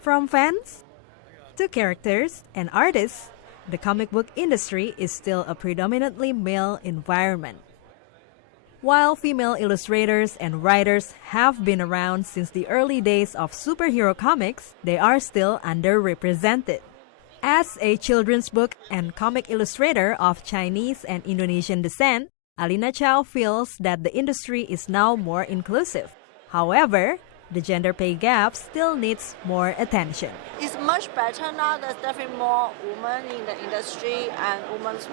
From fans to characters and artists, the comic book industry is still a predominantly male environment. While female illustrators and writers have been around since the early days of superhero comics, they are still underrepresented. As a children's book and comic illustrator of Chinese and Indonesian descent, Alina Chow feels that the industry is now more inclusive. However, the gender pay gap still needs more attention. It's much better now. There's definitely more women in the industry and women's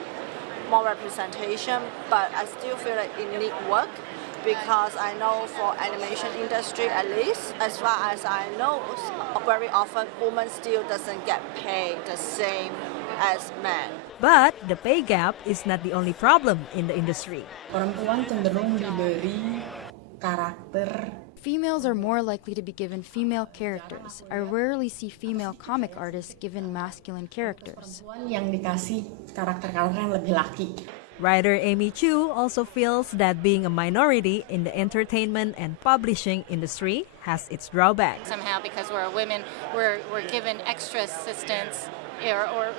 more representation, but I still feel like it needs work because I know for animation industry at least, as far as I know, very often women still doesn't get paid the same as men. But the pay gap is not the only problem in the industry. Perempuan cenderung diberi karakter. Females are more likely to be given female characters. I rarely see female comic artists given masculine characters. Perempuan yang dikasih karakter-karakter yang lebih laki. Writer Amy Chu also feels that being a minority in the entertainment and publishing industry has its drawbacks. Somehow, because we're women, we're given extra assistance or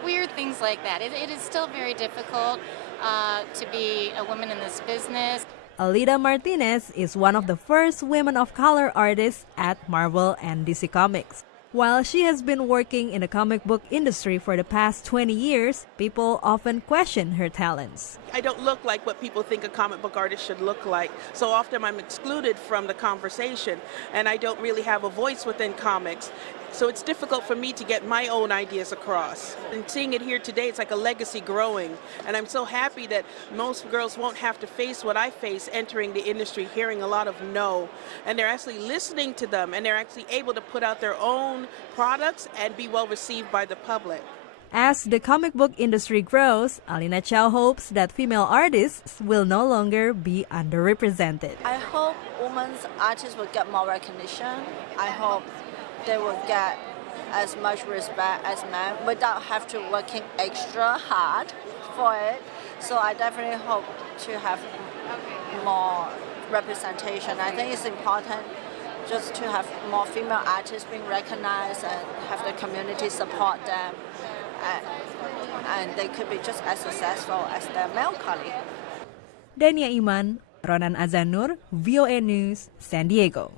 weird things like that. It is still very difficult to be a woman in this business. Alida Martinez is one of the first women of color artists at Marvel and DC Comics. While she has been working in the comic book industry for the past 20 years, people often question her talents. I don't look like what people think a comic book artist should look like. So often I'm excluded from the conversation, and I don't really have a voice within comics. So it's difficult for me to get my own ideas across. And seeing it here today, it's like a legacy growing. And I'm so happy that most girls won't have to face what I face entering the industry, hearing a lot of no. And they're actually listening to them, and they're actually able to put out their own products and be well received by the public. As the comic book industry grows, Alina Chow hopes that female artists will no longer be underrepresented. I hope women's artists will get more recognition. I hope they will get as much respect as men without have to working extra hard for it. So I definitely hope to have more representation. I think it's important just to have more female artists being recognized and have the community support them. And they could be just as successful as their male colleague. Dhania Iman, Ronan Azanur, VOA News, San Diego.